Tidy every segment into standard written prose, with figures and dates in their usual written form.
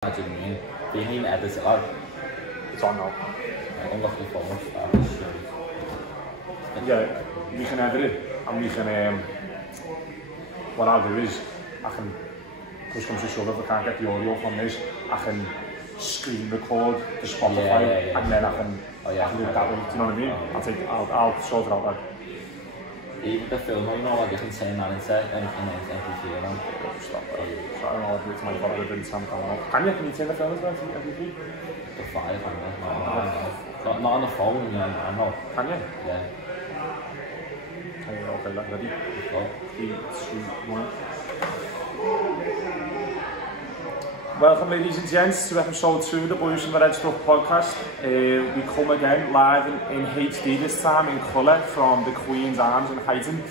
What do you mean? They didn't even edit it out. It's on now. I'm looking forward to that. Yeah, we can edit it, and we can, what I'll do is, I can, push comes to shove, if I can't get the audio from this, I can screen record the Spotify, and then I can do it that way, do you know what I mean? I'll sort it out like. Even the film, you know, like you can turn that into MP3 now. Stop that. So I don't know if it's my fault I didn't sound down. Can you turn the film into MP3? The 5, no. Not on the phone, you know, I know. Can you? Yeah. Okay, like ready? Go. 3, 2, 1. Welcome ladies and gents to episode 2 of the Boys from the Red Stuff podcast. We come again live in HD this time in colour from the Queen's Arms in Huyton.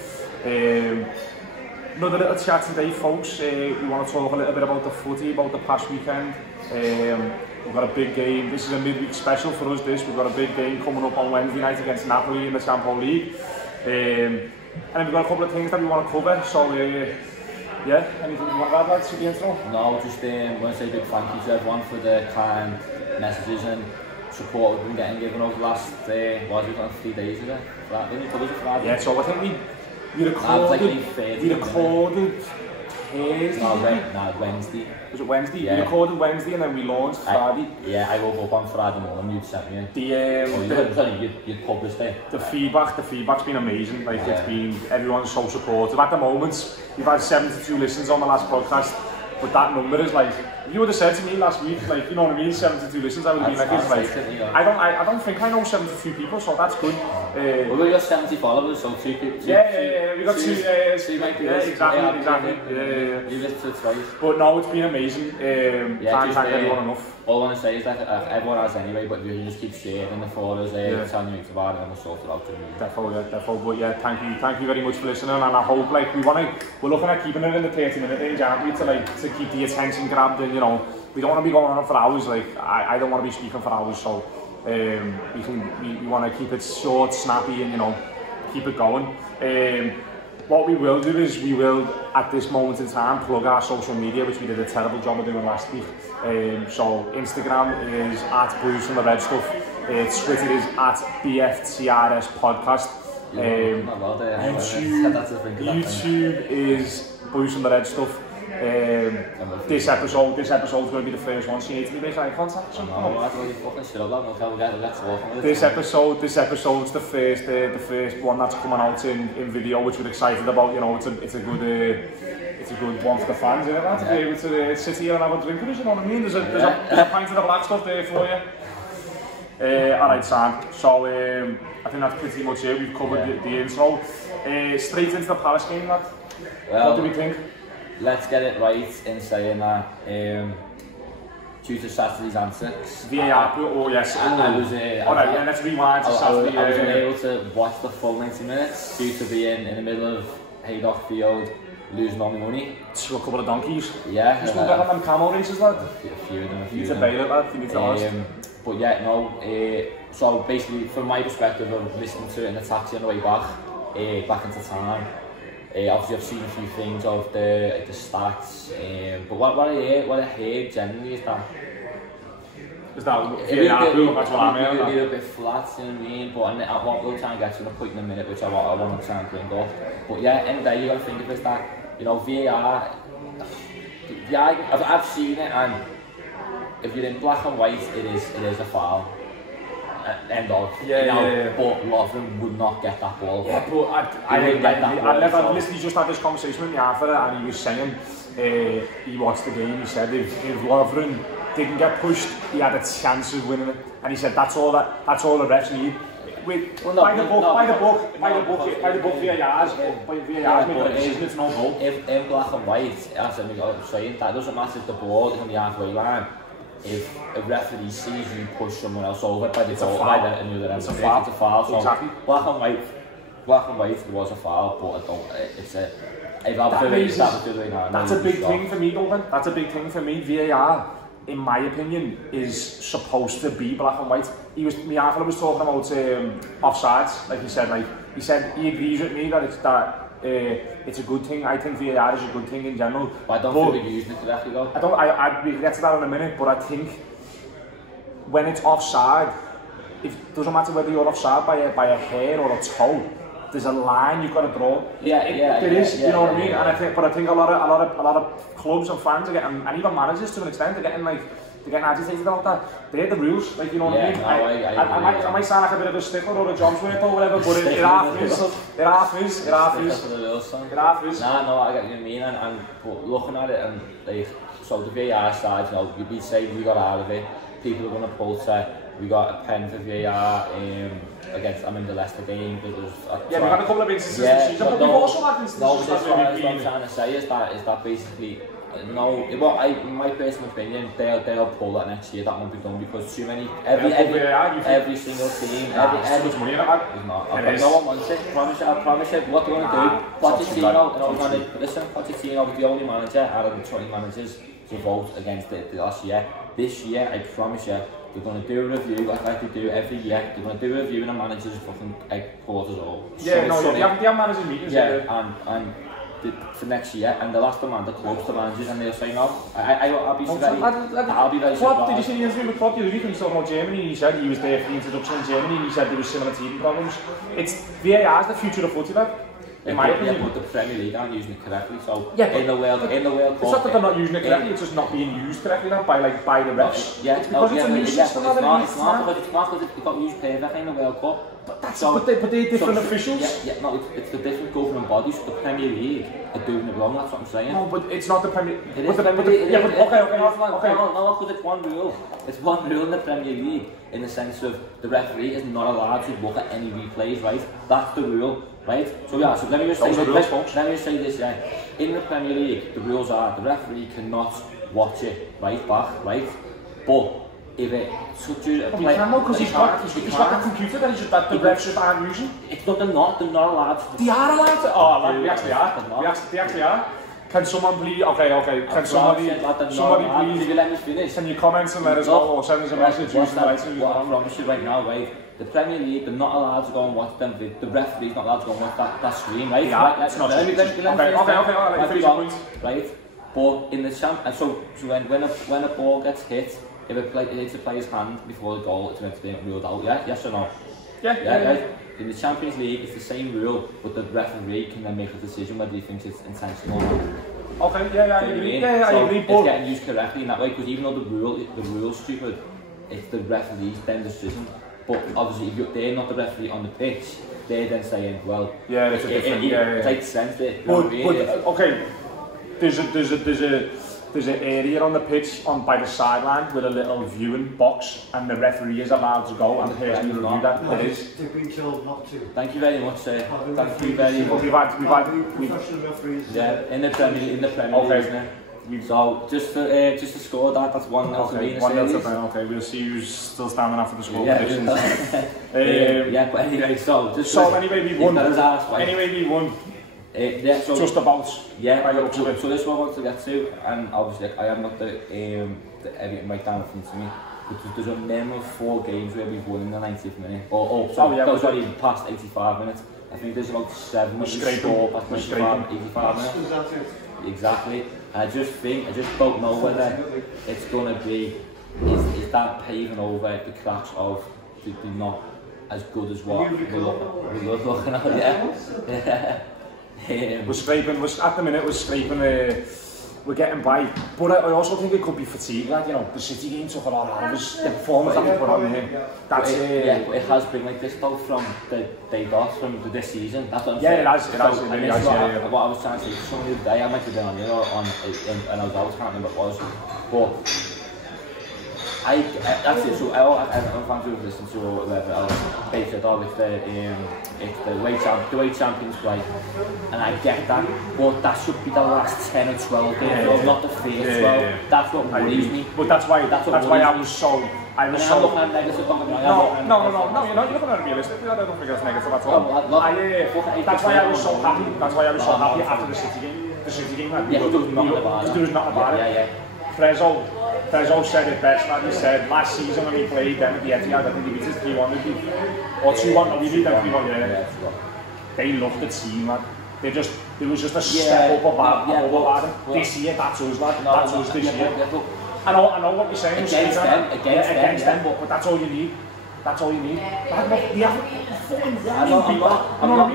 Another little chat today folks. We want to talk a little bit about the footy, about the past weekend. We've got a big game. This is a midweek special for us this. We've got a big game coming up on Wednesday night against Napoli in the Champions League. And then we've got a couple of things that we want to cover. So yeah, anything you want to add, lads, to the intro? No, just want to say a big thank you to everyone for the kind messages and support we've been getting over the last, what was it, 3 days ago? Yeah, so I think we recorded Thursday. No, Wednesday. Was it Wednesday? Yeah. We recorded Wednesday and then we launched Friday. I woke up on Friday morning, you'd sent me you'd published it. The feedback's been amazing. Like it's been, everyone's so supportive. At the moment, we've had 72 listens on the last podcast, but that number is like, if you would have said to me last week, like, you know what I mean, 72 listens, I would have been like, it's like, I don't think I know 72 people, so that's good. Well, we got 70 followers, so 2 people. Yeah, we got 2, exactly. Yeah. You listened to it twice. But no, it's been amazing. Can't thank everyone enough. All I want to say is that everyone has anyway, but you just keep sharing the photos, telling you about it, and we'll sort it out. Definitely. But yeah, thank you very much for listening, and I hope like we're looking at keeping it in the 30-minute range, aren't we? To keep the attention grabbed, and you know, we don't want to be going on for hours. Like I don't want to be speaking for hours, so we want to keep it short, snappy, and you know, keep it going. What we will do is we will, at this moment in time, plug our social media, which we did a terrible job of doing last week. So Instagram is @Boys from the Red Stuff. Twitter is @BFTRS Podcast. YouTube is Boys from the Red Stuff. This episode's going to be the first one. So you need to be making eye contact. This episode's the first one that's coming out in video, which we're excited about. You know, it's a good one for the fans, isn't it? To be able to sit here and have a drink with us, you know what I mean? There's a pint of the black stuff there for you. Alright, Sam. So I think that's pretty much it. We've covered the intro. Straight into the Palace game, lad. What do we think? Let's get it right in saying that due to Saturday's antics, VAR, oh yes. Alright, let's rewind to Saturday. I was unable to watch the full 90 minutes due to being in the middle of Haydock Field, losing all my money. To a couple of donkeys. Yeah. You still got them camel races, lad? A few of them. You need to bail it, lad. You need to ask. But yeah, no. So basically, from my perspective of listening to it in the taxi on the way back into town. Obviously I've seen a few things of the stats, but what I heard generally is that it'll be a bit flat, you know what I mean? But what we'll try and get to in a point in a minute, which I want to try and bring up. But yeah, end of the day, you got to think of it that, you know, VAR, I've seen it, and if you're in black and white, it is a foul. End of. But a lot of them would not get that ball. Yeah, but I literally just had this conversation with Arthur, and he was saying he watched the game. He said if Lovren didn't get pushed, he had a chance of winning it, and he said that's all the refs need. By the book, VAR's made the decision, it's no goal. If in black and white, as I'm saying, that doesn't matter if the ball is on the halfway line. If a referee sees you push someone else over by the ball, by the other end, it's a foul. So exactly. Black and white, it was a foul, but I don't. That's a big thing for me, though. That's a big thing for me. VAR, in my opinion, is supposed to be black and white. Miafala was talking about offsides, like he said he agrees with me that it's a good thing. I think VAR is a good thing in general. But I don't think we're using it correctly though. We'll get to that in a minute, but I think when it's offside, it doesn't matter whether you're offside by a hair or a toe. There's a line you've got to draw. There is, you know what I mean. And I think a lot of clubs and fans are getting, and even managers to an extent, they're getting agitated about that. They're the rules, like, you know what I mean. I might sound like a bit of a stickler or a John's work or whatever, but it half is. It half is. No, I get what you mean, and but looking at it and like, so the VAR side, you know, you'd be saying we got out of it. People are going to protest. We got a pen for VAR against the Leicester game. We've had a couple of instances this season, but we've also had instances. No, what I'm trying to say is that basically, no, in my personal opinion, they'll pull that next year. That won't be done because too many, every single team, every money in it. No one wants it. I promise you. What they're going to do? Pochettino was the only manager out of the 20 managers to vote against it last year. This year, I promise you, they're going to do a review like they do every year. They're going to do a review and the managers fucking quarters all. They have managers meetings. And for next year, and they'll ask the clubs, the managers, and they'll say no. I'll be very surprised. Did you see the interview with Klopp the other week when he was talking about Germany? He said he was there for the introduction in Germany, and he said there was similar teething problems. VAR is the future of footy, like. In my opinion, but the Premier League aren't using it correctly. So in the World Cup, it's not that they're not using it correctly. It's just not being used correctly now by the refs. It's because it's a new system. It's not because it got used perfectly in the World Cup. But they're different officials. It's the different governing bodies. The Premier League are doing it wrong. That's what I'm saying. No, but it's not the Premier. It is. Okay. No, because it's one rule. It's one rule in the Premier League in the sense of the referee is not allowed to look at any replays. Right? That's the rule. Right? So let me just say this, in the Premier League, the rules are the referee cannot watch it back, right? But if it touches a player, because he's got the computer that the refs just aren't using. It's not, they're not allowed to. They are allowed to. Oh, they actually are. They actually are. Can someone please? Okay. Can somebody please? If you let me finish. Can you comment and let us know or send us a message? What I promise you right now, right? The Premier League, they're not allowed to go and watch them. The referee's not allowed to go and watch that screen, right? Okay. Right. But in the so when a ball gets hit, if it hits a player's hand before the goal, it's meant to be ruled out. Yeah. Yes or no? Yeah. Right. In the Champions League, it's the same rule, but the referee can then make a decision whether he thinks it's intentional. Okay. I agree. It's getting used correctly in that way because even though the rule's stupid, it's the referee's then decision. But obviously, if they're not the referee on the pitch, they're then saying, well, it makes sense. Okay, there's an area on the pitch by the sideline with a little viewing box, and the referee is allowed to go and personally review that. There is. They've been told not to. Thank you very much, sir. Thank you very much. We've had referees. In the Premier League, isn't it? So just to score that's 1-0 to me. 1-0 to okay, we'll see who's still standing after the score. But anyway, anyway we won. Just about. So this one I want to get to, and obviously I haven't got the everything right down in front of me. But there's a minimum of 4 games where we've won in the 90th minute. Sorry, past 85 minutes. I think there's about 7 score past 85 minutes. Exactly. I just don't know whether it's going to be, is that paving over the cracks of they're not as good as what we're looking at, We're scraping, at the minute we're scraping, we're getting by, but I also think it could be fatigue, like, you know, the City game took a lot out of us, the performance that we put on here. That's but it has been like this though from the day got from this season. That's what I'm saying. It has. What I was trying to say, some of the day I might have been on, and I was out, can't remember what it was, but that's it. So I'm fans who've listened to or whatever. I'll base it all. It's the way champions play, and I get that. But that should be the last 10 or 12 games, not the first 12. That's what worries me. But that's why I was so. I'm looking at negative. No, you're not looking at realistic. I don't think that's negative at all. That's why I was so happy. That's why I was so happy after the City game. The City game, there was nothing about it. Prezzo said it best, like he said, last season when we played them at the Etihad, I think he beat us 3-1, or 2-1, no, we beat them 3-1, They loved the team, man. There was just a step up above them. This year, that's us, lad. That's us this year. I know what you're saying. Against them, but that's all you need. That's all you need. You have fucking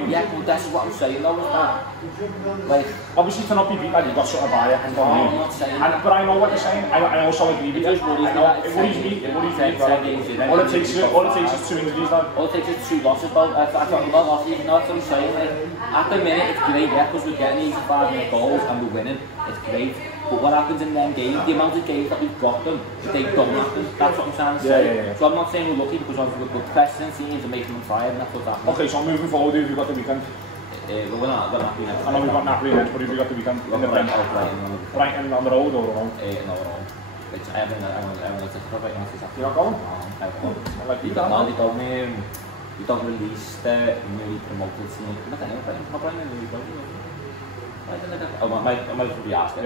yeah, but that's what I'm saying though, is that, like, obviously to not be beat, like, you've got something to buy it, and I'm not saying that. but I know what you're saying. I also agree with you. It worries me. All it takes is 2 injuries, lad. All it takes is 2 losses, though. I thought about losses, you know what I'm saying? Like, at the minute, it's great, yeah, because we're getting easy 5-minute goals and we're winning. It's great. But what happens in them games, the amount of games that we've got them, they don't happen. That's what I'm trying to say. Yeah. So I'm not saying we're lucky because obviously we're pressing teams and making them fire, and that's what's happening. Okay, so moving forward, who have you got the weekend? We're not Napoli next. I know we've got Napoli next, but who have you got the weekend? Brighton on the road or on? No, we're on. Everyone takes it right now. You're not going? I like you. You don't release the newly promoted team. I might be asked.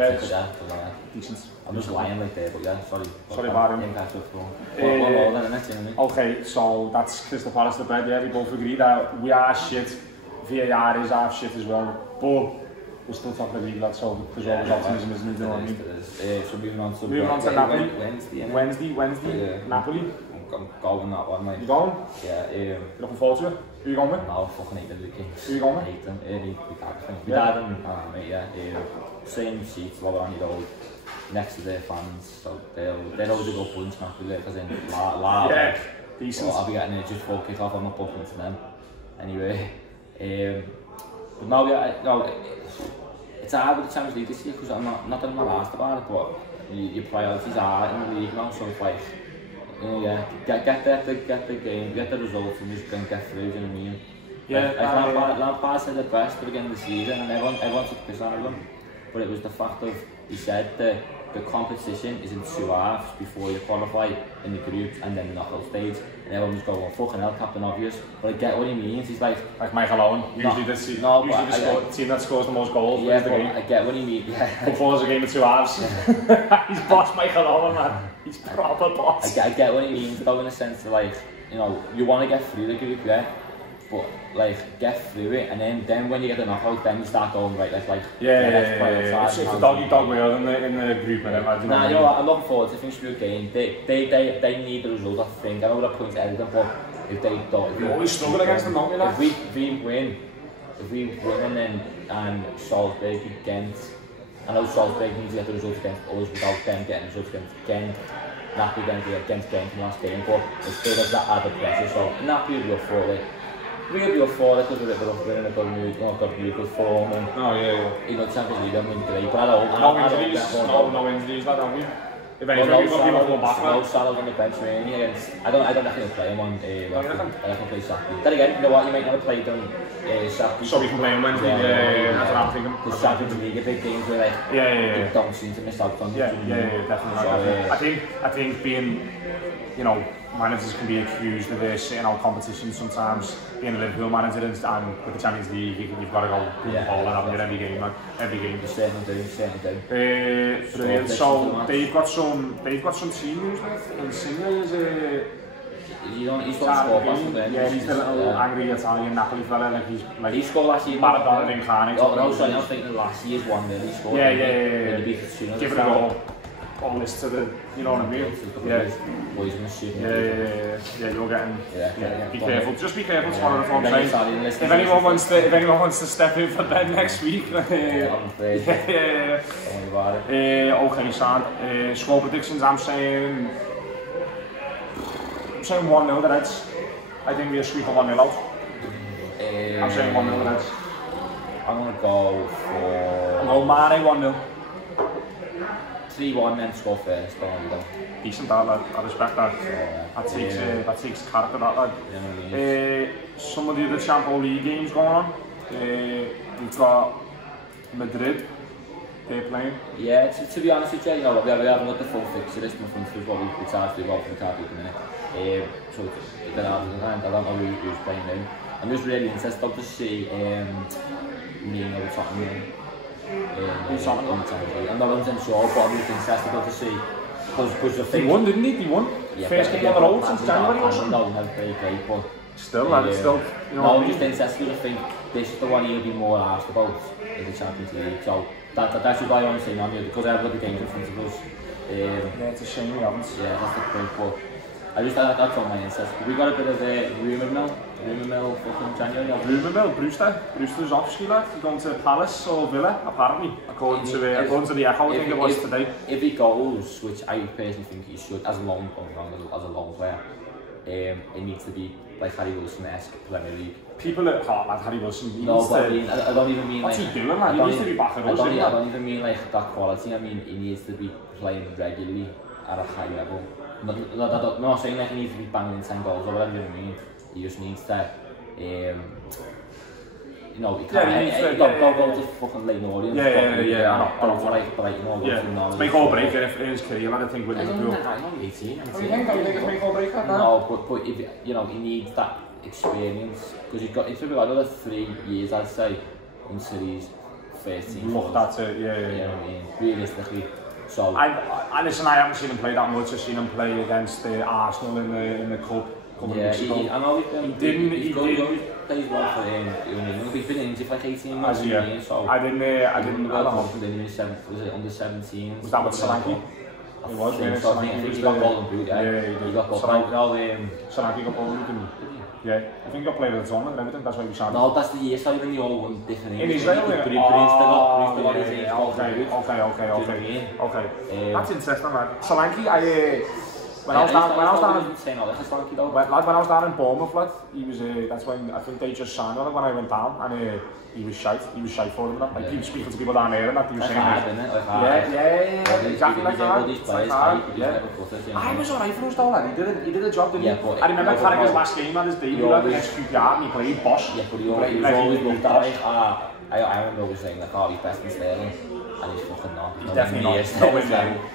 Decent. I'm just lying right there, but yeah, sorry. Sorry about him. Okay, so that's Crystal Palace, the bed, yeah, we both agree that we are shit. VAR is half shit as well, but we're still top of the league, that's all, because always optimism, isn't it, you know what I mean? So moving on to Napoli. Wednesday, Napoli. I'm going that one, mate. You going? Yeah. You looking forward to it? Who you going with? No, I fucking hate the Kings. Who you going with? I hate them. We had them, mate, yeah. Same seats, while on the road, next to their fans, so they're always a good bunch, Napoli, because in yeah, decent. So I'll be getting it just for kick off, I'm not booking to them. Anyway, but now, yeah, it's hard with the Champions League this year, because I'm not that I'm not asked about it, but your priorities are in the league now, so it's like, yeah, get the game, get the results, and just get through, you know what I mean? Yeah. Lampard said it best at the beginning of the season, and everyone took piss out of him. But it was the fact of, he said that the competition is in 2 halves before you qualify in the groups and then the knockout stage. And everyone's going, well, fucking hell, Captain Obvious. But I get what he means. He's like Michael Owen, usually the team that scores the most goals wins the game. I get what he means. Yeah. Football's a game of 2 halves. He's boss Michael Owen, man. He's proper boss. I get what he means, though, in a sense of, like, you know, you want to get through the group, yeah, but like get through it, and then when you get the knockout, then you start going right. Let's It's a dog world in the group, and you know what? I'm looking forward to finish the game. They need the result. I think I know that points everything, but if they don't, you always struggle against them, don't you? If we win, and then Salzburg against, I know Salzburg needs to get the results against us without them getting the results against Ghent. Napoli against Ghent in the last game, but it's still has that added pressure. So Napoli will be up for it. We'll be up for it because we're in a good mood, good form, and you know, Champions League, I'm great. But no injuries, don't we? If anything, we've got people coming back. No Salah's on the bench really against. I don't reckon he'll play him on. I reckon play Saturday. Then again, you know what? You might not have played them Saturday. So we can play on Wednesday. Yeah, that's what I'm thinking. The Champions League, a big games where they don't seem to miss out on. Yeah, definitely. I think being, you know, managers can be accused of sitting out competitions sometimes. Being a Liverpool manager and with the Champions League, you've got to go all and having every game, man. Every game. Certainly do. Brilliant. So they've got some team news, and Singer is he's got a score pass. Yeah, he's the little angry Italian Napoli fella. He scored last year. Maradona incarnate. No, sorry, I was thinking last year's one that he scored. Yeah. Give it a go. All this to the, you know what I mean? Boys in the shit. Yeah, you're getting. Be careful. Just be careful. It's one of the fun things. If anyone wants to step in for Ben next week, I'm afraid. Yeah. Don't worry about it. Okay, Sam. Score predictions. I'm saying 1-0 the Reds. I think we'll sweep a 1-0 out. I'm saying 1-0 the Reds. I'm gonna go for. I'm going Mane 1-0. 3-1 then score first. Decent that, lad. I respect that. That takes character, that lad. Some of the other Champions League games going on. We've got Madrid. They're playing. Yeah, to be honest with you, you know, we haven't got the full fixture list in front of us, what we charge to do, what we can't do at the minute. So I don't know who's playing now. I'm just really interested to see Nino or Tottenham. I'm not 100% sure, but I'm just interested to see. Because he won, didn't he? He won. Yeah, first game on the road since January or something. No, not very great, but Still, man, it's still, you know. No, I'm just interested. I think this is the one he'll be more asked about in the Champions League. So that's why I want to say on here, because I've got the games in front of us. Yeah, it's a shame we haven't. Yeah, that's the point. But I just that's all my interest. We got a bit of a rumour mill fucking January. Rumour mill, Brewster's off ski lad. He's going to Palace or Villa, apparently, according to the Echo. I think it was today. If he goes, which I personally think he should, as a loan player, it needs to be like Harry Wilson-esque Premier League. People at heart like Harry Wilson. No, but I don't even mean what's like. What's he doing, man? He needs to be back at us. I don't even mean like that quality. I mean he needs to be playing regularly at a high level. Not saying like he needs to be banging 10 goals or whatever you mean. He just needs to, you know, he can't don't go to fucking Leighton Orient. Yeah. But you know, it's make or break in his career, I think with Liverpool. I'm only 18. You think it's make or break that? No, but if you know, he needs that experience because he's probably got another 3 years, I'd say, until he's 13. Look, that's it. Yeah. You know what I mean? Realistically. So I listen. I haven't seen him play that much. I've seen him play against Arsenal in the cup. Yeah, I know he plays well for him. He's been injured for like 18 months. So I didn't know. Was it under 17? Was that with Solanke? It was. I think he got golden boot. Yeah, he got golden boot. Solanke got golden boot, didn't he? Yeah, I think he got played at the tournament and everything. That's why we signed. No, that's the year. So when you all won different. In Israel. Okay. That's interesting, man. Solanke, when I was down in Bournemouth, lad, he was. That's when I think they just signed him when I went down, and he was shite. He was shite for them. Like he was speaking to people down there, and that he was saying. Yeah, exactly like that. I was alright for us though, lad. He did a job, didn't he? I remember Carragher's last game at his debut against QPR, and he played boss. Yeah, but he always looked at it. I remember always saying like, oh, he's best in Sterling. And he's fucking not. He's definitely not.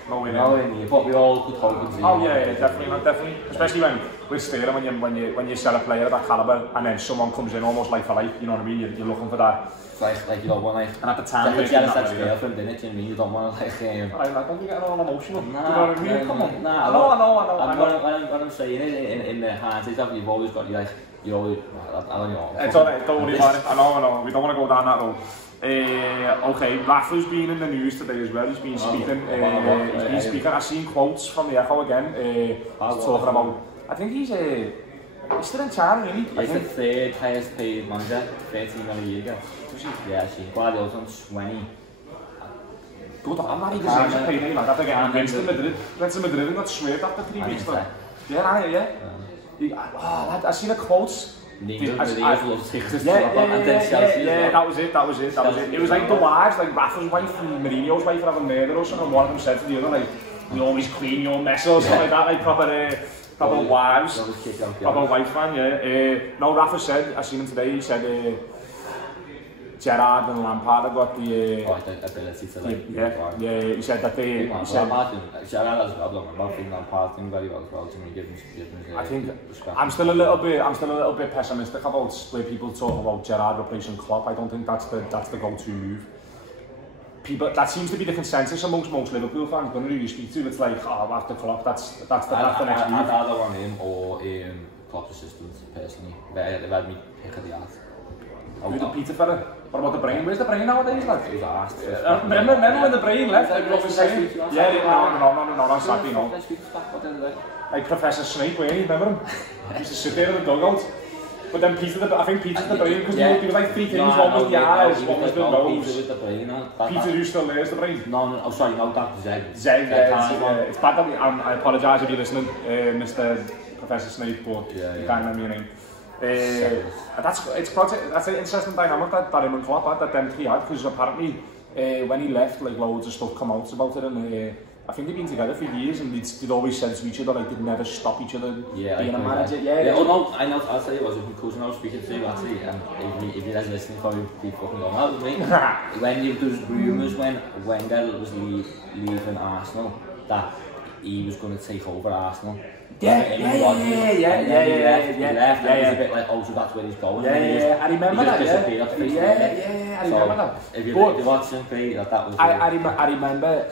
Nowhere near. But we all could hope and see. Oh yeah, definitely. Especially with Sterling, when you sell a player of that caliber, and then someone comes in almost like for like, you know what I mean? You're looking for that. Like you don't want like. And at the time, you had a sex girlfriend, didn't you? I mean, you don't want to like. I don't be getting all emotional. Nah, do you know what I mean? Come on. Nah, I know. What I'm saying in the hindsight, you've always got you always. I don't know. It's alright. Don't worry about it. I know. We don't want to go down that road. Okay, Rafa's been in the news today as well. He's been speaking. I've seen quotes from the Echo again. Talking about. I think he's still in charge, isn't he? He's the third highest paid manager, 13 million a year. Yeah, she's Guardiola's on 20. Good, I'm not even saying he's paid like that again. Against Madrid. Went to Madrid and got swerved after 3 weeks. Yeah. I've seen a quote. That was it. It was like the wives, like Rafa's wife and Mourinho's wife were having murder or something, and one of them said to the other, like, you always clean your mess or something like that, like proper wives, proper wife man, yeah. No, Rafa said, I seen him today, he said Gerrard and Lampard have got the ability to like he said that they Gerrard has got I think Lampard doing very well as well. I think I'm still a little bit pessimistic about where people talk about Gerrard replacing Klopp. I don't think that's the go-to move. People, that seems to be the consensus amongst most Liverpool fans. When you speak to, it's like, after Klopp, that's the next move. I'd either want him or Klopp's assistant personally. They've had me pick of the art. Who did Peter Ferrer? What about the brain? Where's the brain nowadays, lad? He was asked. Remember when the brain left? Like what was saying? No, exactly, no. Like Professor Snape, weren't you? Remember him? He used to sit there in the dugout. But then I think Peter's the brain, because there was like 3 things. One was the eyes, one was the nose. Peter, who's still there, is the brain? No, sorry, no, Dr. Zeg. Zeg, yeah. It's bad that I apologise if you're listening, Mr. Professor Snape, but you can't remember your name. That's an interesting dynamic that him and Klopp had, that them three had, because apparently when he left, like loads of stuff come out about it, and I think they've been together for years, and they'd always said to each other like they'd never stop each other being a manager. Oh no, I know. I'll tell you what, it was a cousin I was speaking to actually, and if you guys are listening, probably be fucking going out with me. When there was rumours when Wenger was leaving Arsenal that he was going to take over Arsenal. He left. It was a bit like, oh, so that's where he's going. I remember that. I remember that. If you watch him play, that was. I remember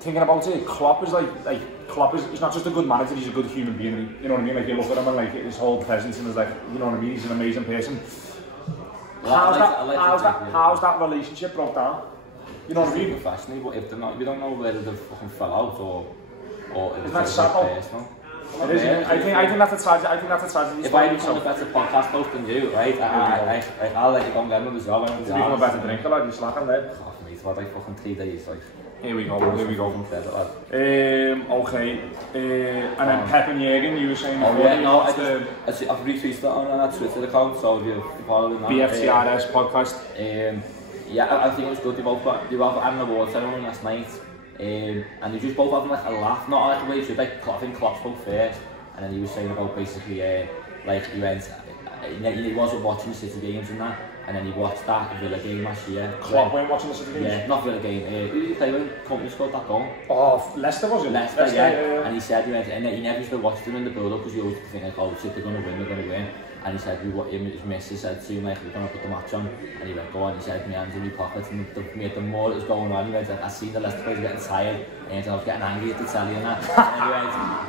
thinking about it, Klopp is he's not just a good manager, he's a good human being. You know what I mean? Like you look at him and like his whole presence and it's like, you know what I mean? He's an amazing person. How's that relationship broke down? You know what I mean? Professionally, but if they're not, we don't know whether they fucking fell out or if it's personal. It is. I think that's a tragedy. I think that's a tragedy. If I become a better podcast host than you, right? I'll let you go and get another job. To become a better drinker, lad, you're slacking there. Oh, mate, what like fucking 3 days, like. Here we go. Okay. And then Pep and Jürgen, you were saying before. Yeah, no, I've retweeted that on our Twitter account, so if you're following that. BFTRS podcast. Yeah, I think it was good. They both had an award ceremony last night, and they just both having like a laugh, not like the way should like. I think Klopp spoke first, and then he was saying about basically like he went, he wasn't watching City games and that. And then he watched that Villa game last year. Klopp weren't watching the City games? Yeah, not Villa game. Who did he play when Company scored that goal? Oh, Leicester was it? Leicester, yeah. And he said he went, and he never used to watch them in the build-up because he always think like, oh, City are going to win. And he said, his missus said to him, like, we're going to put the match on. And he went, go on, he said, my hands in my pockets. And the more it was going on, he went, I seen the Leicester players getting tired. And I was getting angry at the telly and that.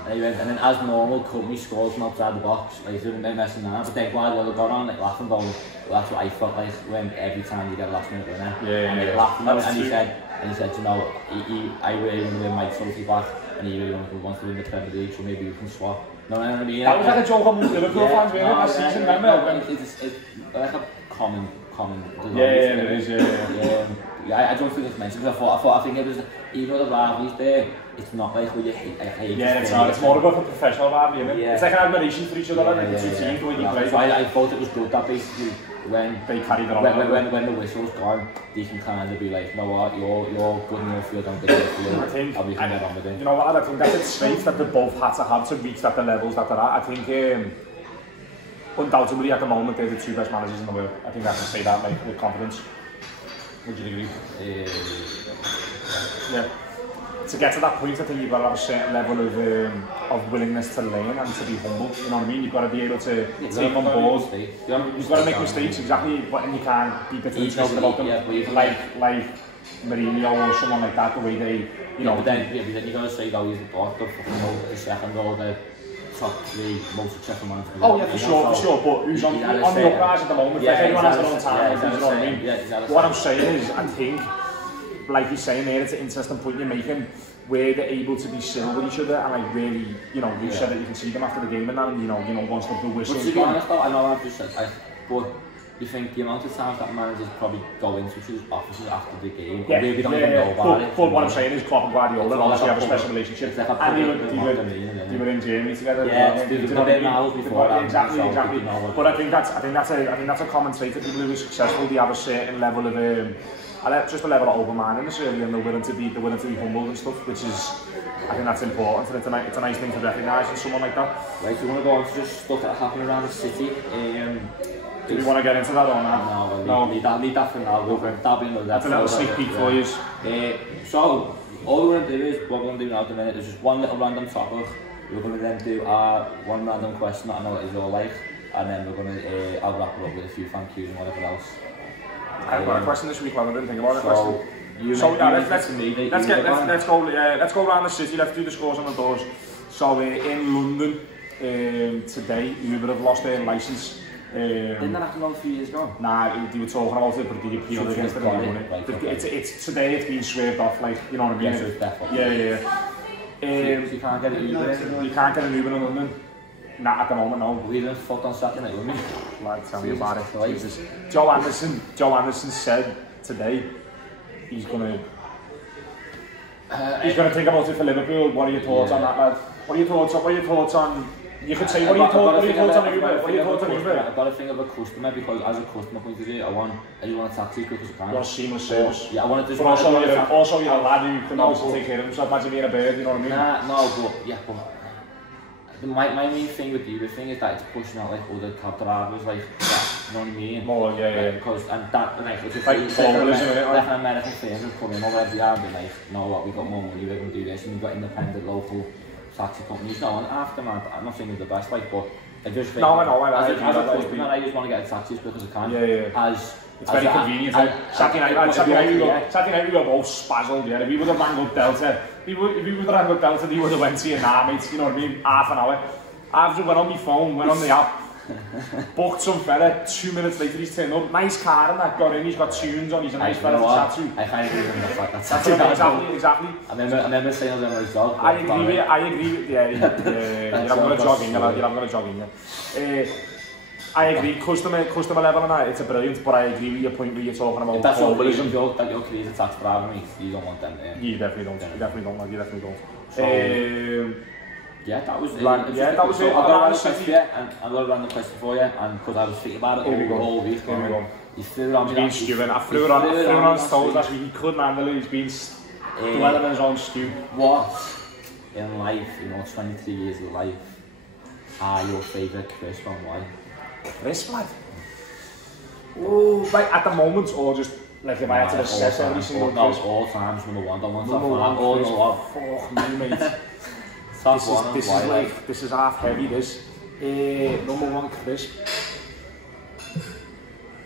And then as normal, Company scored from outside the box. Like, he didn't messing around. But then while they were going on, like, laughing, going, well, that's what I felt like when every time you get a last minute winner. Yeah. Laughing, and he said, you know, I really want to win my trophy back. And he really wants to win the Premier League, so maybe we can swap. No, I mean, that was like a joke on Liverpool fans, really, last season, remember? It's like a common it is, I don't think it's mentioned, because I think it was, even though the rivalry's there, it's not like where you hate yeah, it's more about a professional rivalry, isn't it? Yeah. It's like an admiration for each other, like the two teams, the way they play. So I thought it was good that basically, when they carried it on, when the whistle's gone, they can kind of be like, you know what, you're good in your field, I'm good in your field, I think, and we can get on with it. You know what, I think that's a trait that they both had to have to reach at the levels that they're at. I think, undoubtedly at the moment, they're the two best managers in the world. I think I can say that with confidence. Would you agree? Yeah. To get to that point, I think you've got to have a certain level of willingness to learn and to be humble. You know what I mean? You've got to be able to take on board. You've got to make mistakes, exactly, and you can't be bitter and twisted about them. Like Mourinho or someone like that, the way they, you know. But then you're going to say, though, he's the boss, the second or the top 3 most successful managers. Oh yeah, for sure. But who's on the uprise at the moment? Like everyone has their own time. You know what I mean? What I'm saying is, I think, like you're saying there, it's an interesting point you're making, where they're able to be civil with each other and like really, you know, you said that you can see them after the game and that, and you know, once the whistle. But to be honest though, I know I've just said, but you think the amount of times that managers probably go into each other's offices after the game, maybe don't even know about it. But what I'm saying is, Klopp and Guardiola obviously have a special relationship, and they were in Germany together. Yeah, they've been in hours before that. Exactly. But I think that's a common trait of people who are successful. They have a certain level of just a level of open-mindedness really, and they're willing to be humble and stuff, which is, I think that's important, and it's a nice thing to recognise in someone like that. Right, do you want to go on to just stuff that happened around the city? Do we want to get into that or not? No, leave that for now. That'll be another. That's a little sneak peek for you. So, all we're going to do is, what we're going to do now at the minute is just one little random topic. We're going to then do our one random question that I know it is all like, and then we're going to, I'll wrap it up with a few thank yous and whatever else. I've got a question this week, I didn't think about it. Let's go around the city, let's do the scores on the doors. So in London, today, Uber have lost their licence. Didn't that happen about 3 years ago? Nah, they were talking about it, but they appealed against it. It's today, it's been swerved off, like, you know what I mean? Yeah, so it's definitely. Yeah. So you can't get an Uber? You can't get an Uber in London. Not at the moment, no. We didn't fuck on Saturday night, wouldn't we? Like, tell me about it. Jesus. Joe Anderson said today he's gonna think about it for Liverpool. What are your thoughts on that, lad? What are your thoughts on? You could say, what are your thoughts on Uber? What are your thoughts on Uber? I've got to think of a customer, because as a customer point of view, I want a taxi as quick as I can. You want seamless service. Yeah, I want to just. But also you're a lad who can also take care of himself. Imagine being a bird, you know what I mean? My main thing with the Uber thing is that it's pushing out like other cab drivers, like that, you know what I mean? Oh yeah. Because it's just like Formula, isn't it? Like an American firm will come in over every year and be like, you know what, we've got more money, we're going to do this, and we've got independent local taxi companies. No, and after man, I'm not saying they're the best, like, but I just think as a customer, I just want to get a taxi as quick as I can. Yeah. It's very convenient. Saturday night we were both spazzled, yeah. If we would have rang up Delta if we would have got down to, he would have went to you now, mate, you know what I mean, half an hour. I've just went on my phone, went on the app, booked some fella, 2 minutes later he's turned up, nice car and that, got in, he's got tunes on, he's a nice fella to chat to. I can't agree with the fact that's exactly. I remember saying on his dog. I agree with, yeah, you're going to jog in, you're going to jog in, yeah. I agree, customer level and that, it's a brilliant, but I agree with your point where you're talking about that's globalism. That your career's a tax driver, mate, you don't want them there. You definitely don't. So, yeah, that was it. That was it. I've got a random question for you, and because I was thinking about it all week. Here we go. He threw it on me. He's been stewing. I threw it on his toes last week. He couldn't handle it. He's been dwelling on his own stew. What in life, 23 years of life, are your favourite crisp and why? Crisp, lad? Oh, like at the moment, or just like if I had to assess every single crisp? All times, number one. Don't want Fuck me, mate. This is half heavy, this. Number one crisp.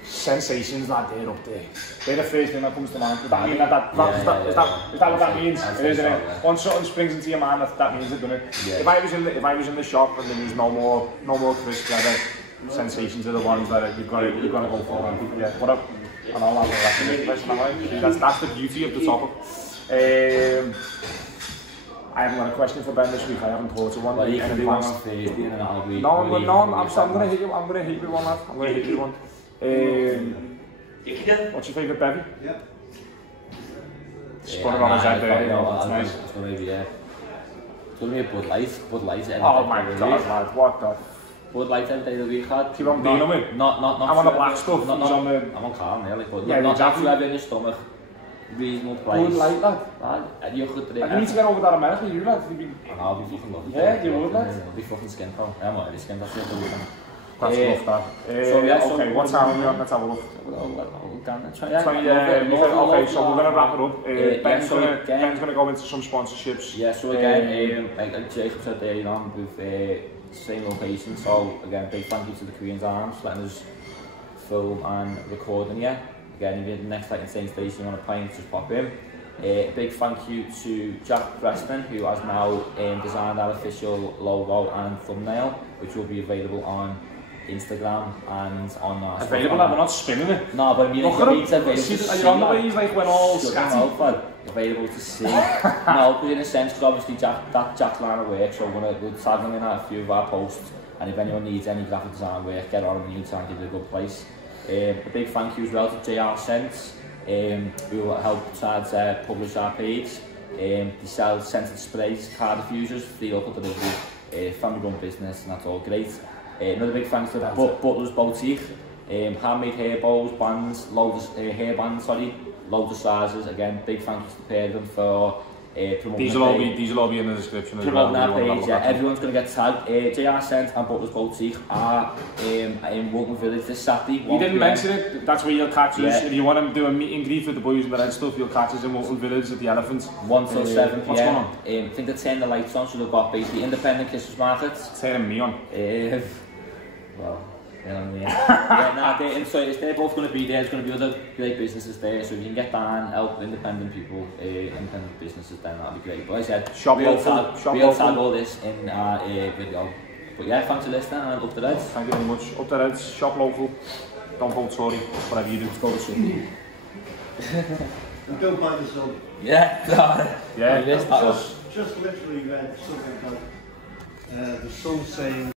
Sensations, lad, they're up there. They're the first thing that comes to mind. Is that what that means? It is, isn't it? Once something springs into your mind, that means it, doesn't it? Yeah. If I was in the shop and there was no more crisps, sensations are the ones that you've got to go for. Yeah. What up? I know that's the next question. That's the beauty of the topic. I haven't got a question for Ben this week. I haven't thought of one. Well, you can do one on Thursday and then I'll agree. I'm going to hit you. I'm going to hit you one, lad. I'm going to hit you one. What's your favourite bevy? Yeah. Just put it on his head there. It's nice. It's going to be, it's going to be a Bud Light. Oh my God, lad. What the? Bud Light every day of the week, lad. Keep on being on me. Not I'm on the black stuff. I'm on calm, really. But yeah, not exactly. too heavy in your stomach. Reasonable price. Bud Light, lad. You could I need to get over that America, you lad. I'll be fucking lovely. Yeah, you would, lad. I'll be fucking skin pal. I'm already skin, that's it. That's enough, that. Okay, what time are we on? Let's have a look. Okay, so we're going to wrap it up. Ben's going to go into some sponsorships. Yeah, so again, like Jacob said there, with same location. So again, big thank you to the Koreans Arms for letting us film and recording here. Again, if you're the next time in the same station you want a pint, just pop in. A big thank you to Jack Preston, who has now designed our official logo and thumbnail, which will be available on Instagram and on our available, we're not spinning it. No, but I mean, it's available to see. Are you on the way? He's like when all scatty. Available to see. No, but in a sense, because obviously Jack's line of work, so we'll tag them in a few of our posts, and if anyone needs any graphic design work, get on and try and give it a good place. A big thank you as well to JR Scents, who helped us publish our page. They sell scented sprays, car diffusers, free local delivery, family-run business, and that's all great. Another big thanks to Butler's Boutique, handmade hair bows, bands, hair bands, loads of sizes. Again, big thanks to the pair of them for promoting. These will all be in the description as well. Page, yeah. Everyone's going to get tagged. JR Scent and Butler's Boutique are in Woking Village this Saturday. You didn't mention it. That's where you'll catch us. If you want to do a meet and greet with the boys and the red stuff, you'll catch us in Woking Village at the Elephant. 1 till 7 p.m. What's going on? I think they're turning the lights on, so they've got basically independent Christmas markets. Turning me on. Well, they're both going to be there. There's going to be other great businesses there, so if you can get down, help independent people, independent businesses, then that'd be great. But like I said, we'll tag all this in our video. But yeah, thanks for listening, and up to Reds. Thank you very much. Up to Reds, shop local, don't vote Tory, whatever you do, go to sleep. And don't buy the sub. Yeah, Just literally read something like the sun saying